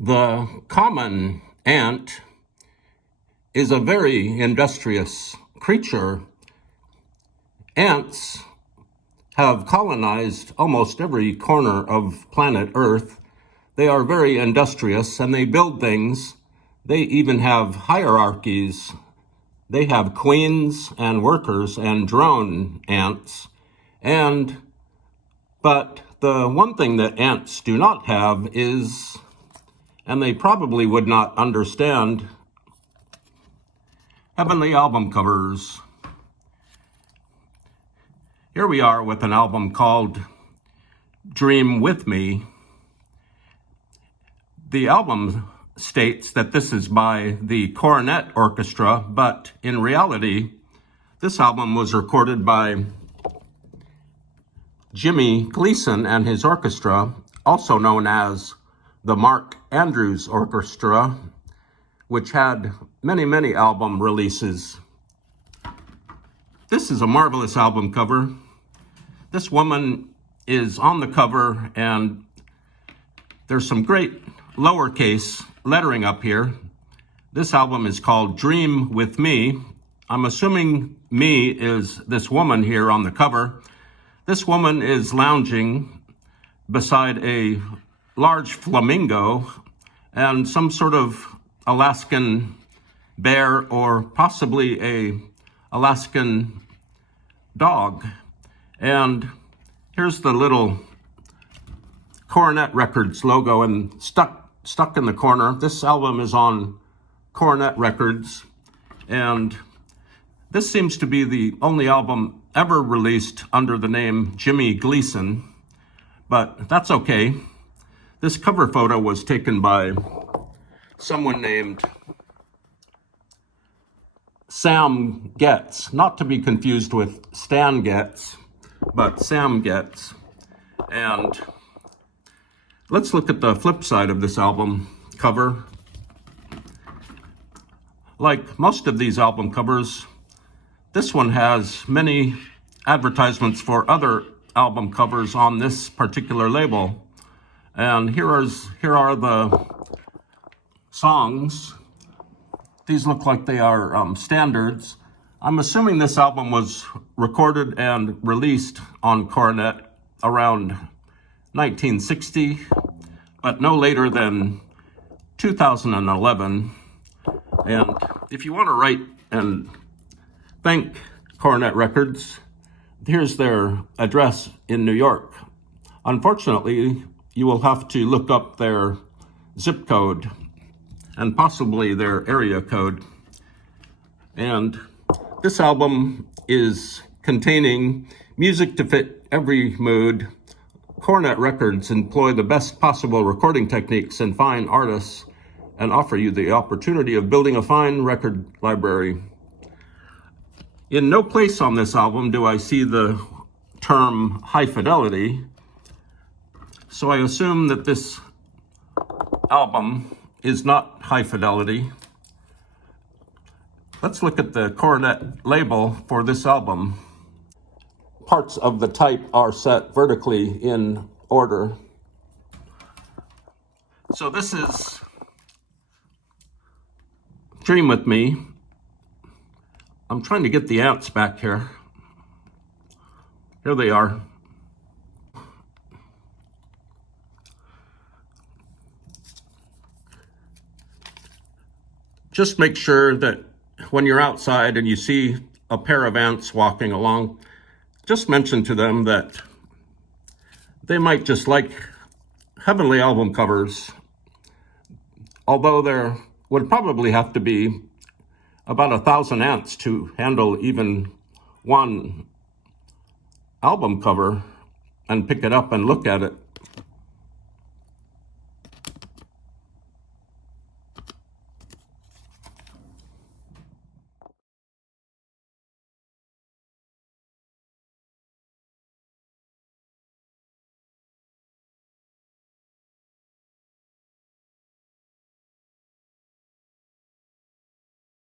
The common ant is a very industrious creature. Ants have colonized almost every corner of planet Earth. They are very industrious and they build things. They even have hierarchies. They have queens and workers and drone ants. But the one thing that ants do not have is, and they probably would not understand, heavenly album covers. Here we are with an album called Dream With Me. The album states that this is by the CORONET Orchestra, but in reality, this album was recorded by Jimmy Gleason and his orchestra, also known as the Mark Andrews Orchestra, which had many, many album releases. This is a marvelous album cover. This woman is on the cover, and there's some great lowercase lettering up here. This album is called Dream With Me. I'm assuming me is this woman here on the cover. This woman is lounging beside a large flamingo and some sort of Alaskan bear or possibly a Alaskan dog. And here's the little Coronet Records logo and stuck in the corner. This album is on Coronet Records, and this seems to be the only album ever released under the name Jimmy Gleason, but that's okay. This cover photo was taken by someone named Sam Getz, not to be confused with Stan Getz, but Sam Getz. And let's look at the flip side of this album cover. Like most of these album covers, this one has many advertisements for other album covers on this particular label. And here are the songs. These look like they are standards. I'm assuming this album was recorded and released on Coronet around 1960, but no later than 2011. And if you want to write and thank Coronet Records, here's their address in New York. Unfortunately, you will have to look up their zip code and possibly their area code. And this album is containing music to fit every mood. Coronet Records employ the best possible recording techniques and fine artists and offer you the opportunity of building a fine record library. In no place on this album do I see the term high fidelity, so I assume that this album is not high fidelity. Let's look at the Coronet label for this album. Parts of the type are set vertically in order. So this is Dream With Me. I'm trying to get the ants back here. Here they are. Just make sure that when you're outside and you see a pair of ants walking along, just mention to them that they might just like heavenly album covers, although there would probably have to be about 1,000 ants to handle even one album cover and pick it up and look at it.